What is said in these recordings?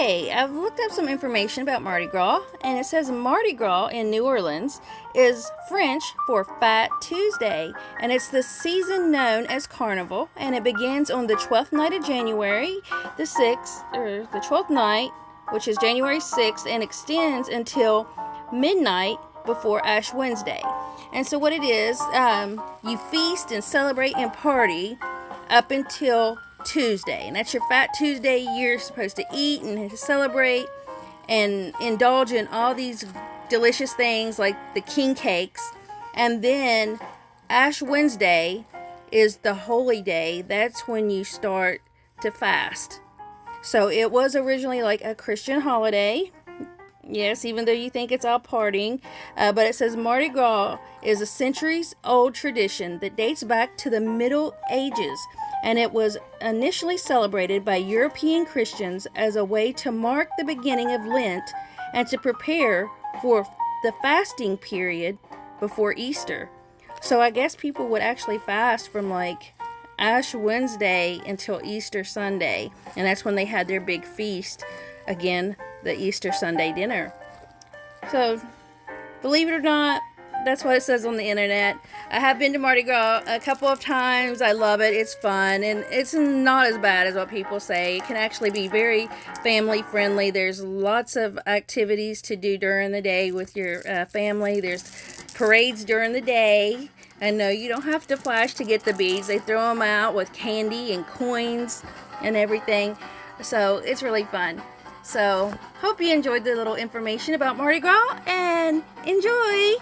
Okay, I've looked up some information about Mardi Gras, and it says Mardi Gras in New Orleans is French for Fat Tuesday, and it's the season known as Carnival, and it begins on the 12th night of January, the 6th, or the 12th night, which is January 6th, and extends until midnight before Ash Wednesday. And so what it is, you feast and celebrate and party up until Tuesday, and that's your Fat Tuesday. You're supposed to eat and celebrate and indulge in all these delicious things like the king cakes. And then Ash Wednesday is the holy day. That's when you start to fast. So it was originally like a Christian holiday. Yes, even though you think it's all partying. But it says Mardi Gras is a centuries-old tradition that dates back to the Middle Ages, and it was initially celebrated by European Christians as a way to mark the beginning of Lent and to prepare for the fasting period before Easter. So I guess people would actually fast from like Ash Wednesday until Easter Sunday, and that's when they had their big feast, again, the Easter Sunday dinner. So, believe it or not, that's what it says on the internet. I have been to Mardi Gras a couple of times. I love it. It's fun, and it's not as bad as what people say. It can actually be very family friendly. There's lots of activities to do during the day with your family. There's parades during the day. I know you don't have to flash to get the beads. They throw them out with candy and coins and everything. So it's really fun. So hope you enjoyed the little information about Mardi Gras, and enjoy!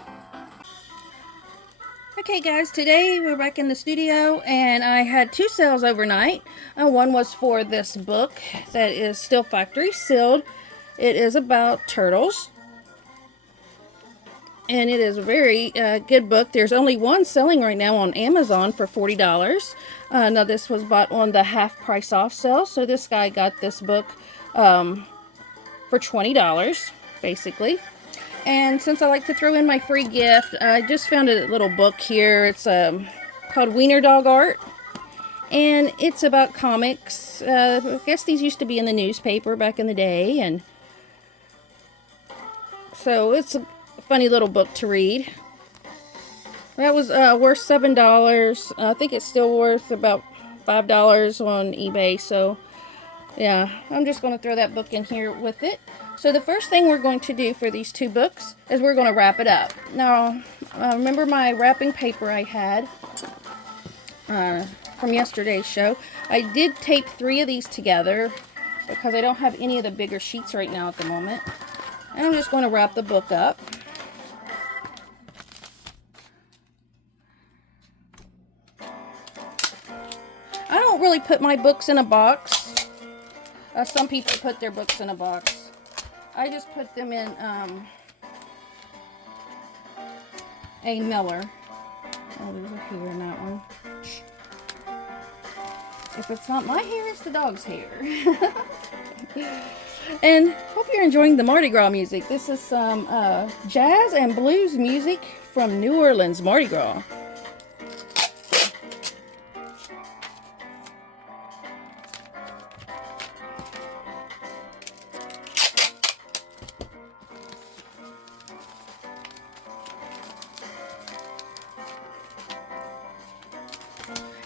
Okay guys, today we're back in the studio, and I had two sales overnight. One was for this book that is still factory sealed. It is about turtles, and it is a very good book. There's only one selling right now on Amazon for $40. Now this was bought on the half price off sale, so this guy got this book for $20 basically. And since I like to throw in my free gift, I just found a little book here. It's called Wiener Dog Art, and it's about comics. I guess these used to be in the newspaper back in the day, and so it's a funny little book to read. That was worth $7. I think it's still worth about $5 on eBay, so yeah, I'm just going to throw that book in here with it. So the first thing we're going to do for these two books is we're going to wrap it up. Now, remember my wrapping paper I had from yesterday's show? I did tape 3 of these together because I don't have any of the bigger sheets right now at the moment. And I'm just going to wrap the book up. I don't really put my books in a box. Some people put their books in a box. I just put them in a mailer. Oh, there's a hair in that one. If it's not my hair, it's the dog's hair. And hope you're enjoying the Mardi Gras music. This is some jazz and blues music from New Orleans Mardi Gras.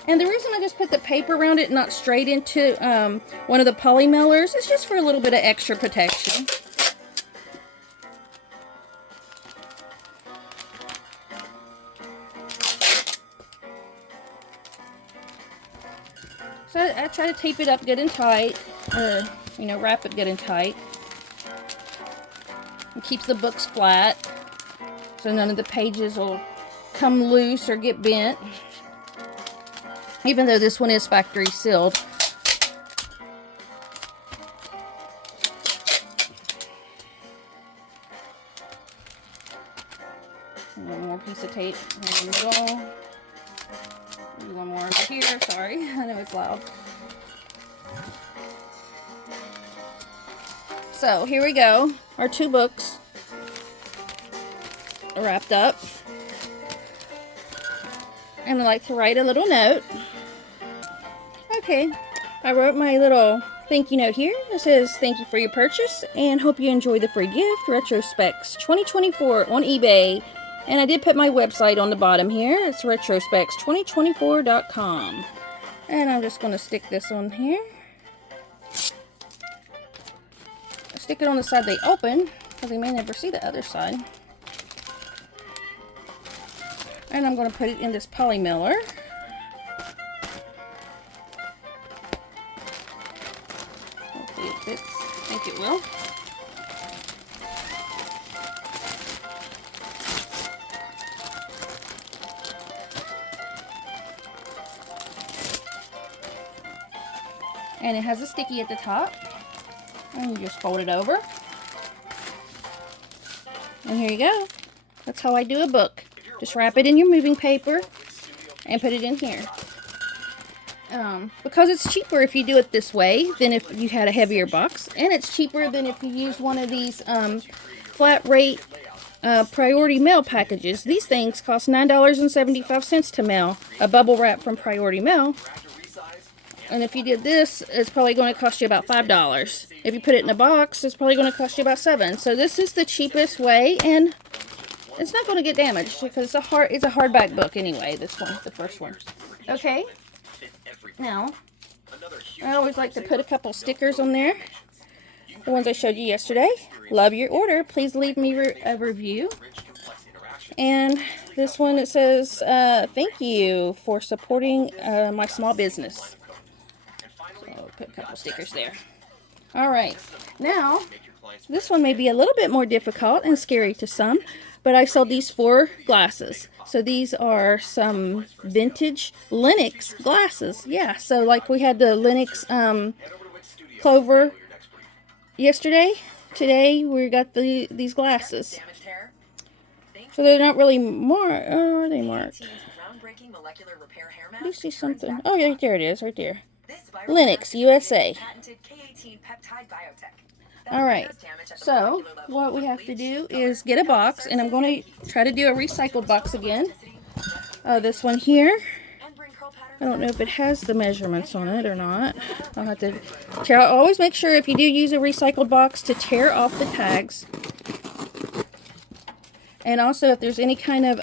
And the reason I just put the paper around it, not straight into one of the poly mailers, is just for a little bit of extra protection. So I try to tape it up good and tight, you know, wrap it good and tight. It keeps the books flat, so none of the pages will come loose or get bent. Even though this one is factory sealed. One more piece of tape in the middle. One more over here. Sorry, I know it's loud. So here we go. Our 2 books are wrapped up. And I like to write a little note. Okay, I wrote my little thank you note here. It says, thank you for your purchase and hope you enjoy the free gift. Retrospecs 2024 on eBay. And I did put my website on the bottom here. It's retrospecs2024.com. And I'm just going to stick this on here. Stick it on the side they open, because they may never see the other side. And I'm going to put it in this poly mailer. Hopefully it fits. I think it will. And it has a sticky at the top. And you just fold it over. And here you go. That's how I do a book. Just wrap it in your moving paper and put it in here. Because it's cheaper if you do it this way than if you had a heavier box. And it's cheaper than if you use one of these flat rate priority mail packages. These things cost $9.75 to mail. A bubble wrap from Priority Mail. And if you did this, it's probably going to cost you about $5. If you put it in a box, it's probably going to cost you about $7. So this is the cheapest way, and it's not going to get damaged because it's a hardback book anyway. This one, the first one. Okay. Now, I always like to put a couple stickers on there. The ones I showed you yesterday. Love your order. Please leave me a review. And this one, it says, thank you for supporting my small business. So put a couple stickers there. Alright, now, this one may be a little bit more difficult and scary to some, but I sold these 4 glasses. So these are some vintage Lenox glasses. Yeah, so like we had the Lenox Clover yesterday. Today we got these glasses. So they're not really marked. Are they marked? Do you see something? Oh, yeah, there it is, right there. Lenox, USA. Alright, so what we have to do is get a box, and I'm going to try to do a recycled box again. This one here. I don't know if it has the measurements on it or not. I'll have to tear out. Always make sure if you do use a recycled box to tear off the tags. And also if there's any kind of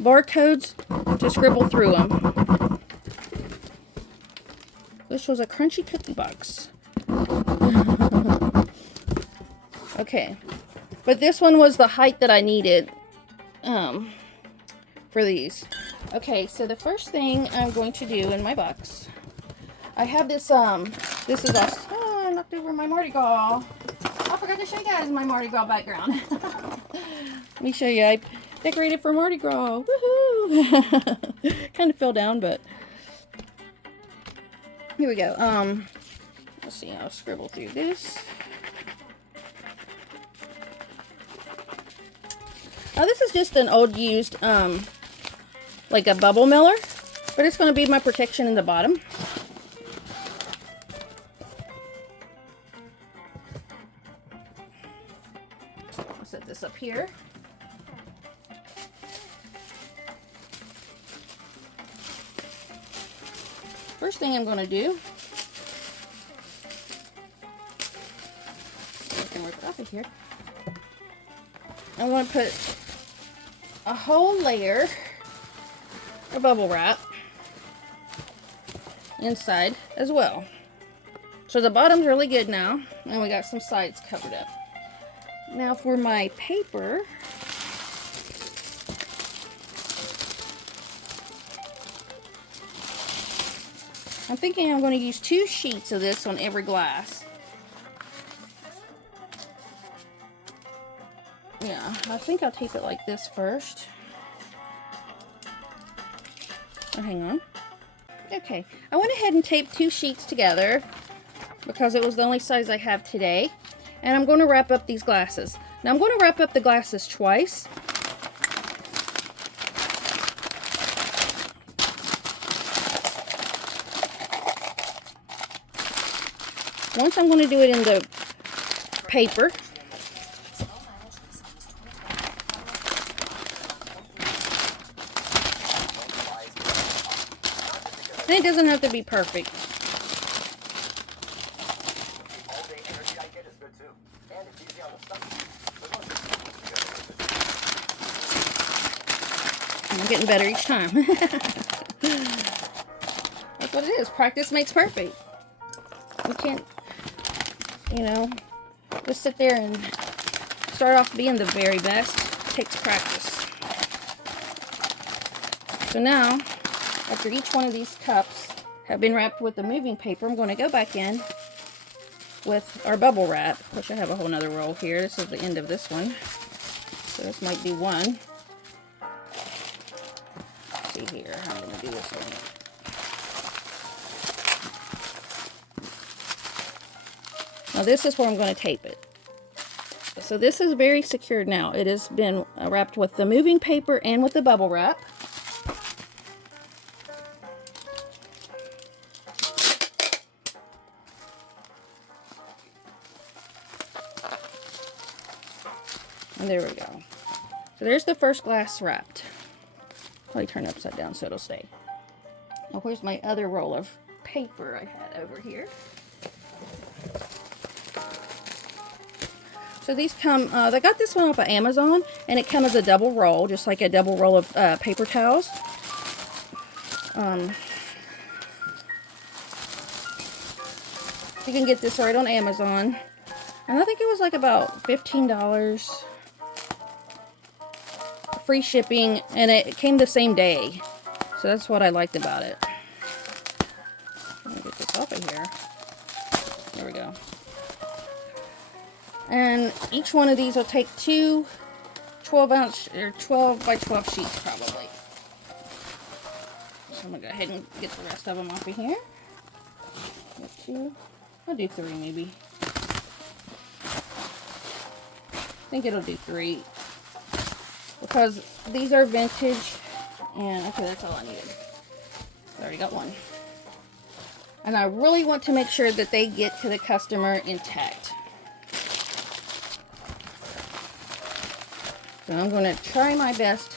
barcodes, to scribble through them. This was a crunchy cookie box. Okay, but this one was the height that I needed for these. Okay, so the first thing I'm going to do in my box, I have this, this is a, oh, I knocked over my Mardi Gras. I forgot to show you guys my Mardi Gras background. Let me show you. I decorated for Mardi Gras. Woohoo! Kind of fell down, but here we go. Let's see. I'll scribble through this. Oh, this is just an old used, like a bubble mailer, but it's going to be my protection in the bottom. I'll set this up here. First thing I'm going to do, I can work it off of here. I'm going to put a whole layer of bubble wrap inside as well. So the bottom's really good now, and we got some sides covered up. Now for my paper, I'm thinking I'm going to use 2 sheets of this on every glass. Yeah, I think I'll tape it like this first. Oh, hang on. Okay, I went ahead and taped 2 sheets together because it was the only size I have today. And I'm going to wrap up these glasses. Now I'm going to wrap up the glasses twice. Once I'm going to do it in the paper. And it doesn't have to be perfect. getting better each time. That's what it is. Practice makes perfect. You can't, you know, just sit there and start off being the very best. It takes practice. So now, after each one of these cups have been wrapped with the moving paper, I'm going to go back in with our bubble wrap, which I have a whole nother roll here. This is the end of this one. So this might be one. Let's see here how I'm going to do this one. Now this is where I'm going to tape it. So this is very secured now. It has been wrapped with the moving paper and with the bubble wrap. And there we go. So there's the first glass wrapped. Let me turn it upside down so it'll stay. Now here's my other roll of paper I had over here. So these come, I got this one off of Amazon, and it comes as a double roll, just like a double roll of paper towels. You can get this right on Amazon. And I think it was like about $15. Free shipping, and it came the same day. So that's what I liked about it. Let me get this off of here. There we go. And each one of these will take two 12-ounce or 12 by 12 sheets probably. So I'm gonna go ahead and get the rest of them off of here. Got two. I'll do three maybe. I think it'll do three because these are vintage. And okay, that's all I needed. I already got one. And I really want to make sure that they get to the customer intact. So I'm going to try my best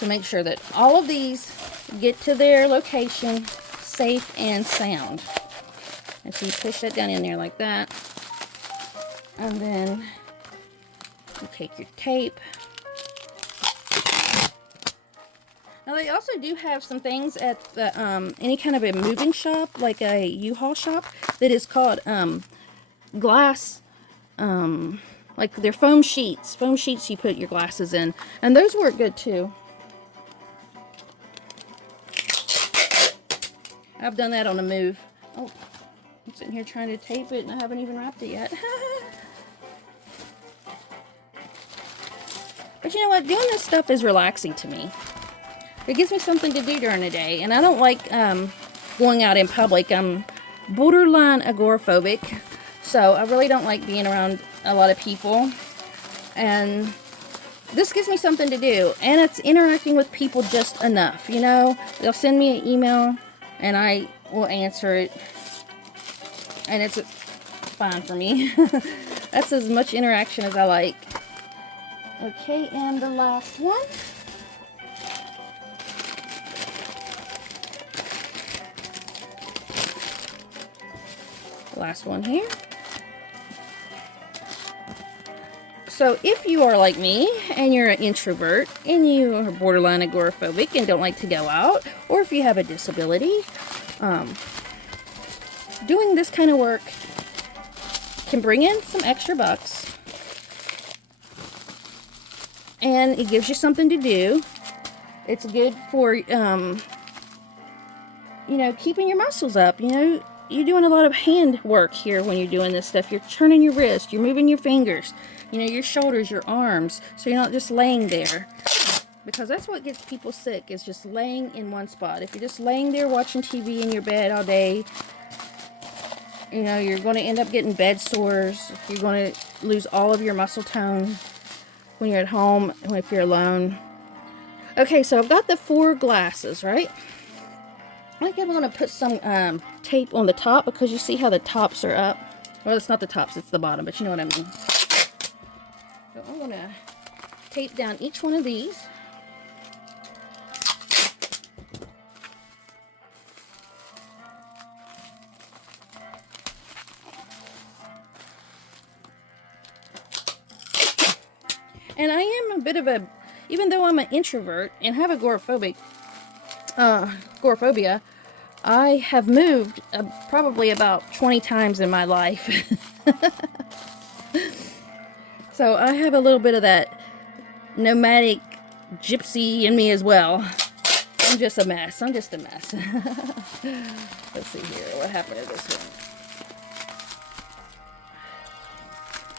to make sure that all of these get to their location safe and sound. And so you push that down in there like that. And then you take your tape. Now they also do have some things at the any kind of a moving shop, like a U-Haul shop, that is called glass, like they're foam sheets. Foam sheets you put your glasses in, and those work good too. I've done that on the move. Oh, I'm sitting here trying to tape it, and I haven't even wrapped it yet. But you know what? Doing this stuff is relaxing to me. It gives me something to do during the day, and I don't like going out in public. I'm borderline agoraphobic, so I really don't like being around a lot of people. And this gives me something to do, and it's interacting with people just enough. You know, they'll send me an email, and I will answer it, and it's fine for me. That's as much interaction as I like. Okay, and the last one. Last one here. So if you are like me and you're an introvert and you are borderline agoraphobic and don't like to go out, or if you have a disability, doing this kind of work can bring in some extra bucks, and it gives you something to do. It's good for you know, keeping your muscles up. You know, you're doing a lot of hand work here when you're doing this stuff. You're turning your wrist, you're moving your fingers, you know, your shoulders, your arms, so you're not just laying there. Because that's what gets people sick, is just laying in one spot. If you're just laying there watching TV in your bed all day, you know, you're going to end up getting bed sores. You're going to lose all of your muscle tone when you're at home, if you're alone. Okay, so I've got the 4 glasses, right? I think I'm going to put some tape on the top, because you see how the tops are up. Well, it's not the tops, it's the bottom, but you know what I mean. So I'm going to tape down each one of these. And I am a bit of a even though I'm an introvert and have agoraphobia, I have moved probably about 20 times in my life. So I have a little bit of that nomadic gypsy in me as well. I'm just a mess. I'm just a mess. Let's see here. What happened to this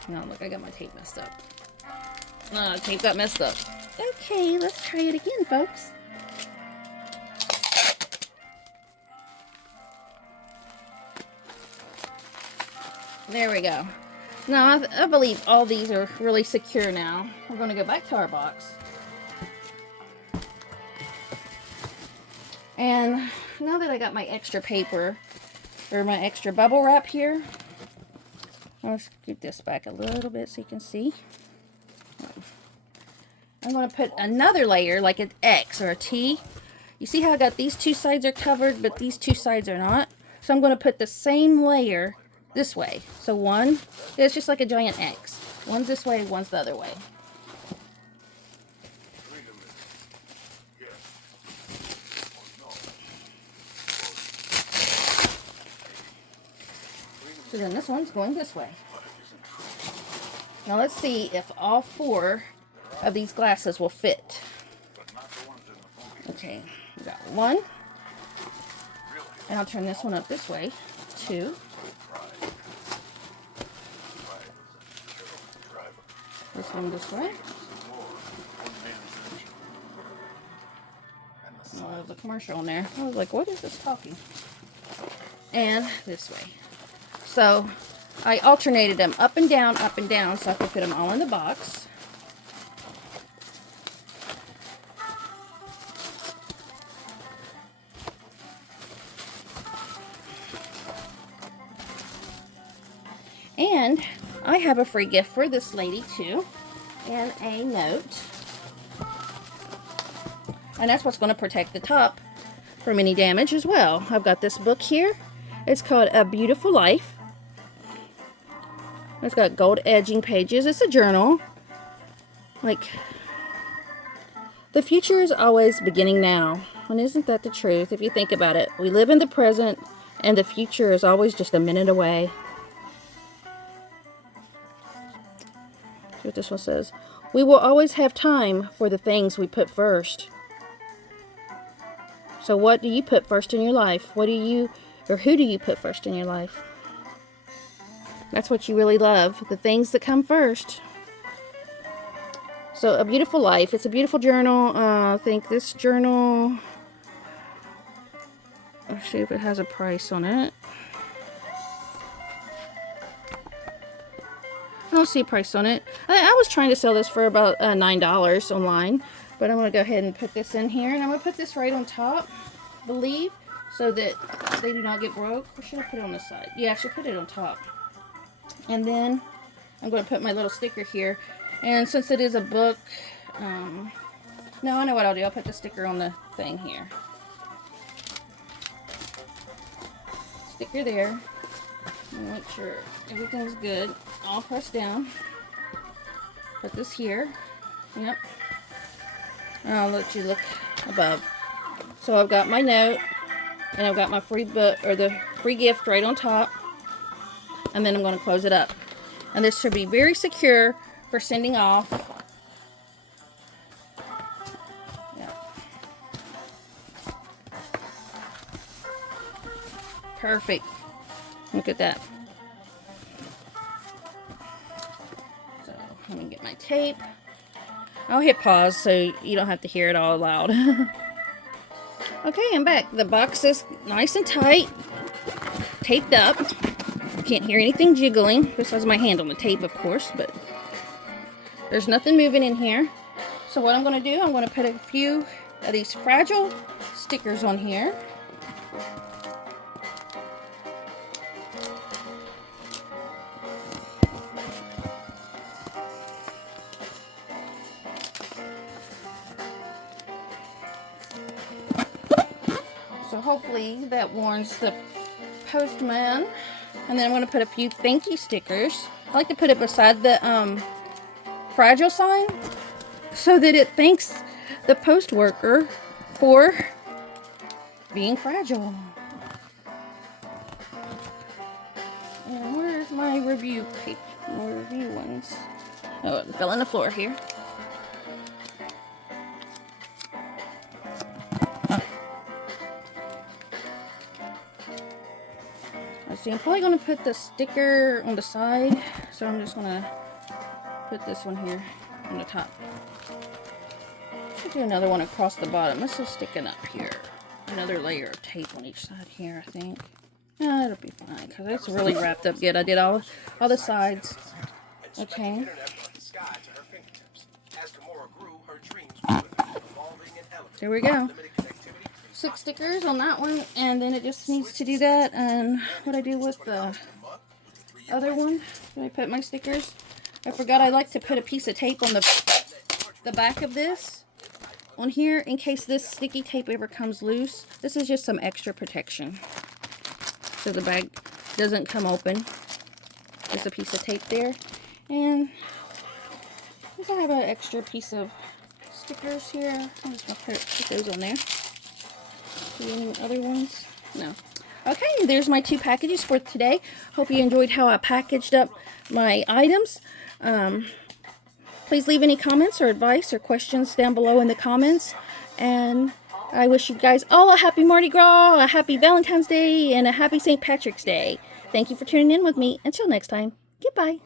one? No, look, I got my tape messed up. No, tape got messed up. Okay, let's try it again, folks. There we go. Now, I believe all these are really secure now. We're going to go back to our box. And now that I got my extra paper, or my extra bubble wrap here, I'll scoot this back a little bit so you can see. I'm going to put another layer, like an X or a T. You see how I got these two sides are covered, but these two sides are not? So I'm going to put the same layer this way. So one, it's just like a giant X. One's this way, one's the other way. So then this one's going this way. Now let's see if all four of these glasses will fit. Okay, we got one. And I'll turn this one up this way. Two. This one this way. Oh, there's a commercial in there. I was like, what is this talking? And this way. So I alternated them up and down so I could fit them all in the box. And I have a free gift for this lady too, and a note. And that's what's going to protect the top from any damage as well. I've got this book here. It's called A Beautiful Life. It's got gold edging pages. It's a journal. Like, the future is always beginning now. And isn't that the truth? If you think about it, we live in the present, and the future is always just a minute away. See what this one says. We will always have time for the things we put first. So what do you put first in your life? What do you, or who do you put first in your life? That's what you really love. The things that come first. So A Beautiful Life. It's a beautiful journal. I think this journal, let's see if it has a price on it. I don't see a price on it. I was trying to sell this for about $9 online, but I'm going to go ahead and put this in here, and I'm going to put this right on top, I believe, so that they do not get broke. Or should I put it on the side? Yeah, I should put it on top. And then I'm going to put my little sticker here, and since it is a book, no, I know what I'll do. I'll put the sticker on the thing here. Sticker there. Make sure everything's good. All pressed down. Put this here. Yep. And I'll let you look above. So I've got my note, and I've got my free book, or the free gift right on top. And then I'm going to close it up. And this should be very secure for sending off. Yep. Perfect. Look at that. So let me get my tape. I'll hit pause so you don't have to hear it all loud. Okay, I'm back. The box is nice and tight, taped up. You can't hear anything jiggling besides my hand on the tape, of course, but there's nothing moving in here. So what I'm going to do, I'm going to put a few of these fragile stickers on here. So hopefully that warns the postman. And then I'm going to put a few thank you stickers. I like to put it beside the fragile sign. so that it thanks the post worker for being fragile. And where's my review paper? My review ones. Oh, it fell on the floor here. Let's see, I'm probably going to put the sticker on the side, so I'm just going to put this one here on the top. Should do another one across the bottom. This is sticking up here. Another layer of tape on each side here, I think. Yeah, it'll be fine, because it's really wrapped up good. I did all the sides. Okay. There we go. 6 stickers on that one, and then it just needs to do that. And what I do with the other one, when I put my stickers, I forgot I like to put a piece of tape on the back of this on here in case this sticky tape ever comes loose. This is just some extra protection so the bag doesn't come open. Just a piece of tape there, and I have an extra piece of stickers here. I'm just gonna put those on there. See any other ones? No. Okay, there's my 2 packages for today. Hope you enjoyed how I packaged up my items. Please leave any comments or advice or questions down below in the comments. And I wish you guys all a happy Mardi Gras, a happy Valentine's Day, and a happy St. Patrick's Day. Thank you for tuning in with me. Until next time, goodbye.